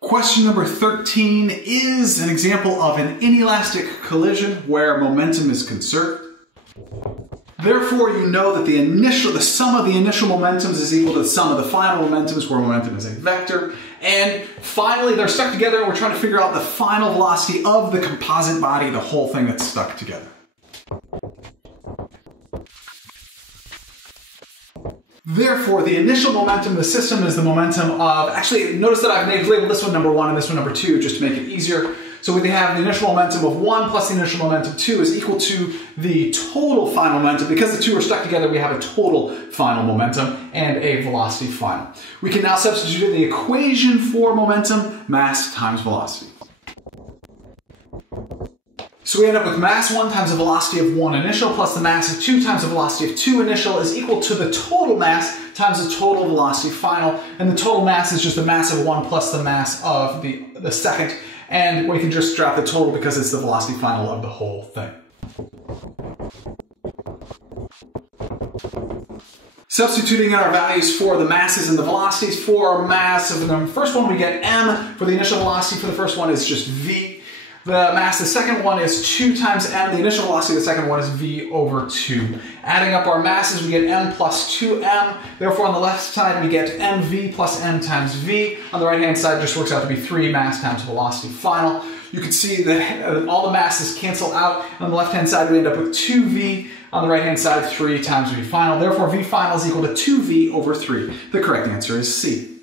Question number 13 is an example of an inelastic collision where momentum is conserved. Therefore, you know that the sum of the initial momentums is equal to the sum of the final momentums, where momentum is a vector. And finally, they're stuck together, and we're trying to figure out the final velocity of the composite body, the whole thing that's stuck together. Therefore, the initial momentum of the system is the momentum of, actually, notice that I've labeled this one number 1 and this one number 2 just to make it easier. So we have the initial momentum of 1 plus the initial momentum of 2 is equal to the total final momentum. Because the two are stuck together, we have a total final momentum and a velocity final. We can now substitute in the equation for momentum, mass times velocity. So we end up with mass 1 times the velocity of 1 initial plus the mass of 2 times the velocity of 2 initial is equal to the total mass times the total velocity final. And the total mass is just the mass of 1 plus the mass of the second. And we can just drop the total because it's the velocity final of the whole thing. Substituting in our values for the masses and the velocities. For our mass of the first one, we get m. For the initial velocity for the first one is just v. The mass of the second one is 2 times m. The initial velocity of the second one is v over 2. Adding up our masses, we get m plus 2m. Therefore, on the left side, we get mv plus m times v. On the right-hand side, just works out to be 3 mass times velocity final. You can see that all the masses cancel out. On the left-hand side, we end up with 2v. On the right-hand side, 3 times v final. Therefore, v final is equal to 2v over 3. The correct answer is C.